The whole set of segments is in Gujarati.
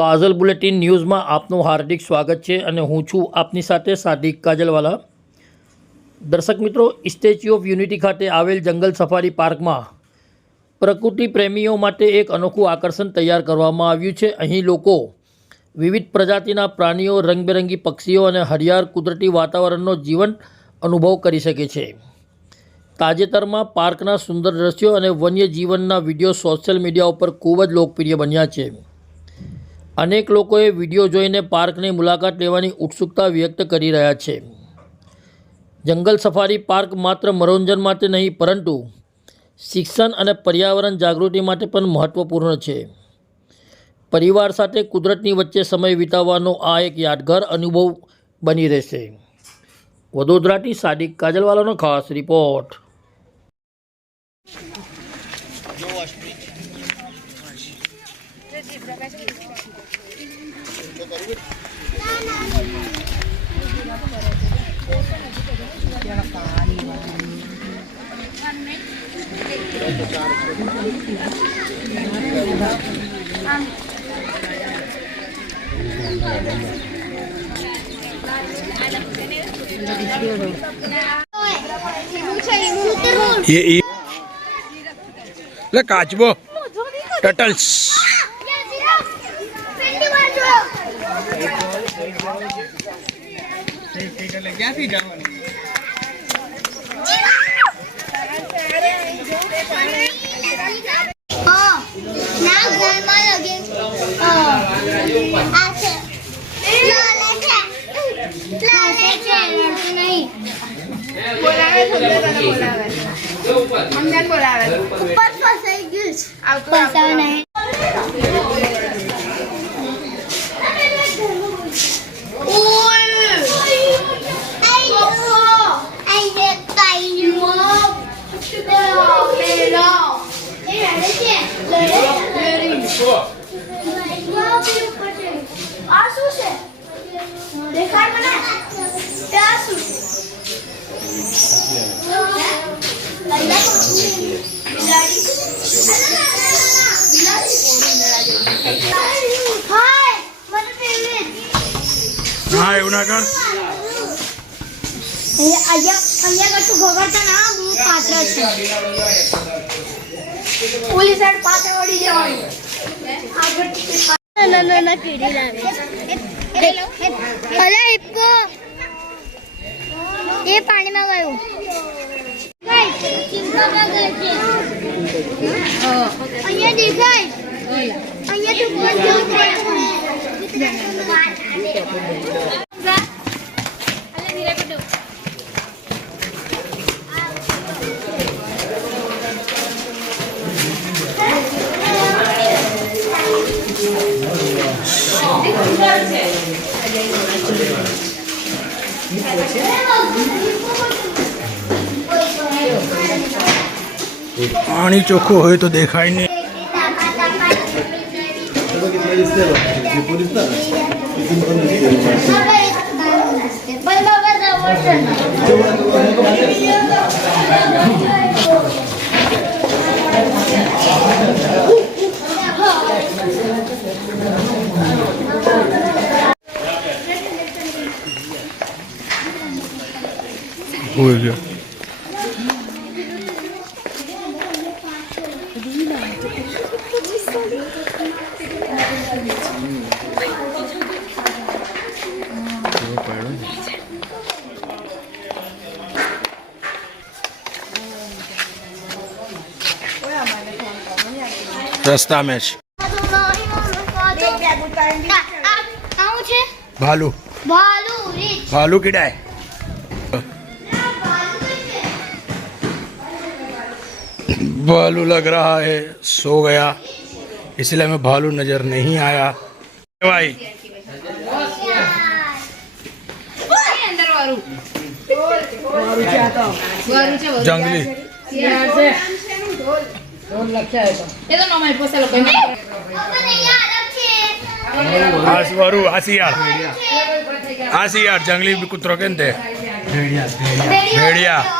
કાજલ બુલેટિન ન્યૂઝમાં આપનું હાર્દિક સ્વાગત છે અને હું છું આપની સાથે સાદિક કાજલવાલા. દર્શક મિત્રો સ્ટેચ્યુ ઓફ યુનિટી ખાતે આવેલ જંગલ સફારી પાર્કમાં પ્રકૃતિ પ્રેમીઓ માટે એક અનોખું આકર્ષણ તૈયાર કરવામાં આવ્યું છે. અહીં લોકો વિવિધ પ્રજાતિના પ્રાણીઓ, રંગબેરંગી પક્ષીઓ અને હરિયાળ કુદરતી વાતાવરણનો જીવન અનુભવ કરી શકે છે. તાજેતરમાં પાર્કના સુંદર દ્રશ્યો અને વન્ય જીવનના વીડિયો સોશિયલ મીડિયા ઉપર ખૂબ જ લોકપ્રિય બન્યા છે. અનેક લોકોએ વીડિયો જોઈને પાર્કની મુલાકાત લેવાની ઉત્સુકતા વ્યક્ત કરી રહ્યા છે. જંગલ સફારી પાર્ક માત્ર મનોરંજન માટે નહીં, પરંતુ શિક્ષણ અને પર્યાવરણ જાગૃતિ માટે પણ મહત્ત્વપૂર્ણ છે. પરિવાર સાથે કુદરતની વચ્ચે સમય વિતાવવાનો આ એક યાદગાર અનુભવ બની રહેશે. વડોદરાથી સાદિક કાજલવાલાનો ખાસ રિપોર્ટ. એ કાચબો ટટલ્સ હા ક્યાંથી જવાનું? લગે હા આ છે લાલે છે લાલે છે રડતું નહીં બોલાવે છે તને બોલાવે. અમને બોલાવે ઉપર ફસાઈ ગયું છે. આવતું નહીં આ શું છે દેખાડ મને આ શું હાય મને ફેવરેટ હા એવું ના કર અહીંયા અહીંયા કશું ગગડતા ના બહુ પાત્ર છે ઓલી સાઈડ પાછળ વળી જવાનું આગળ ના ના ના કીડી લાગે અલા ઇપકો એ પાણીમાં ગયું. અહીંયા દેખાય. અહીંયા તો પાણી ચોખ્ખું હોય તો દેખાય નહીં હોય ગયો રસ્તા મેચ આવું છે? ભાલુ. ભાલુ રીચ भालू भालू लग रहा है। सो गया। इसलिए हमें भालू नज़र नहीं आया। भाई। जंगली। आसी यार जंगली कुत्रों के भेड़िया।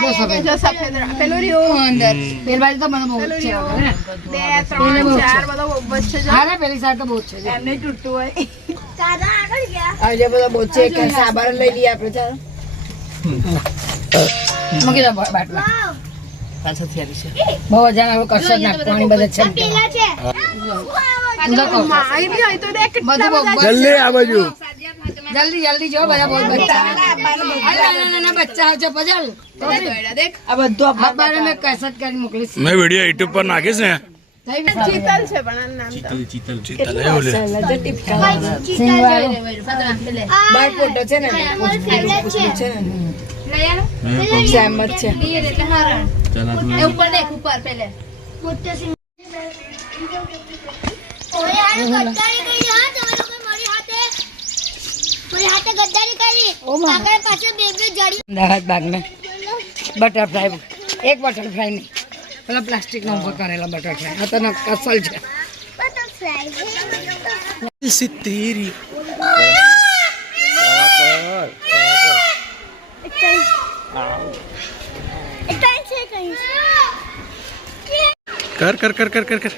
બહુ છે છે. અરે લઈ લઈએ આપણે ચાલો. મૂકી દો બાટલા. બહુ હજાર કશું બધા જલ્દી આ જલ્દી જો બધા બહુ બધા મેં વીડિયો યુટ્યુબ પર નાખીશ ને. ચીતલ છે. પણ નામ ચીતલ બાર ફોટો છે ને છે સહેમત છે ઉપર પેલે હાથે ગદ્દારી કરી. આગળ પાછળ બે બે જડી. અમદાવાદ બાગમાં બટરફ્લાય એક બટરફ્લાય નહીં. પેલા પ્લાસ્ટિકનો ઊભો કરેલા બટરફ્લાય. આ તો અસલ છે. સિત્તેરી કર કર કર કર કર કર.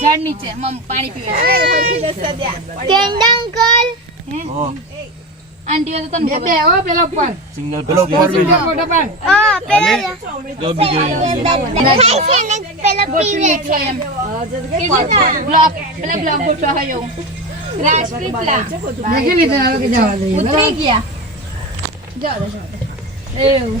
ઝાડ નીચે પાણી પીવે તો તમને બે હો હોય જવા દઈએ એવું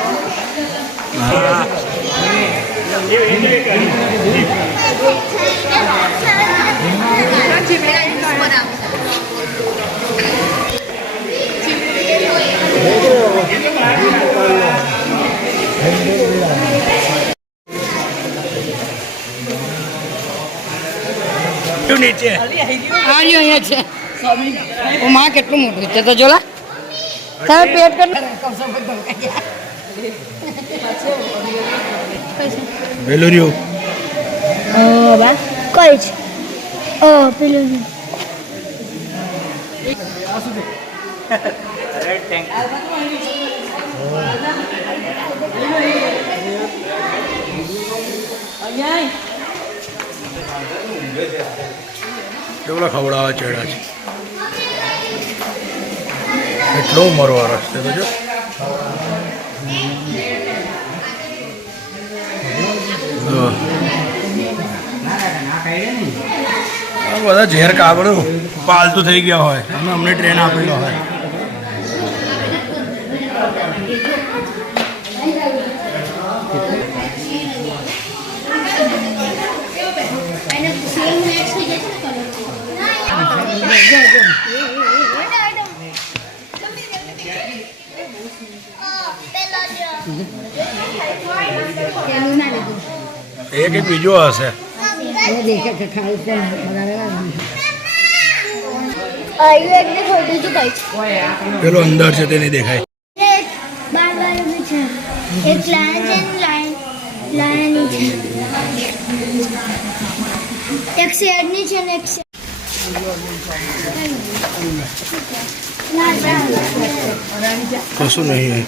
નીચે આર્યો અહીંયા છે. માં કેટલું મોટું છે? તો જોલા. તારે પેટ કેટલું પેલું રહ્યું બા કઈ છે ઓ પેલું રહ્યું રેડ ટેન્ક કેવડા ખવડાવા ચેડા છે? એટલો મરવા રસ્તે તો જો. બધા ઝેર કાગડો પાલતું થઈ ગયા હોય. અને અમને ટ્રેન આપેલો હોય. એક એક બીજો હશે? પેલો અંદર છે તે નહીં દેખાય. એક શેડની છે ને કશું નહીં હે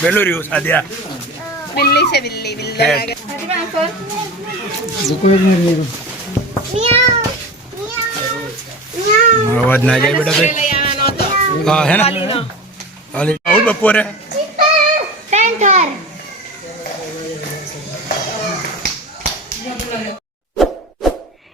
પેલું રહ્યું સાદ્યા બિલ્લી છે બિલ્લી બિલ્લી. લાગે અવાજ ના જાય બેટા લઈ હા હે ને બપોરે પેન્થર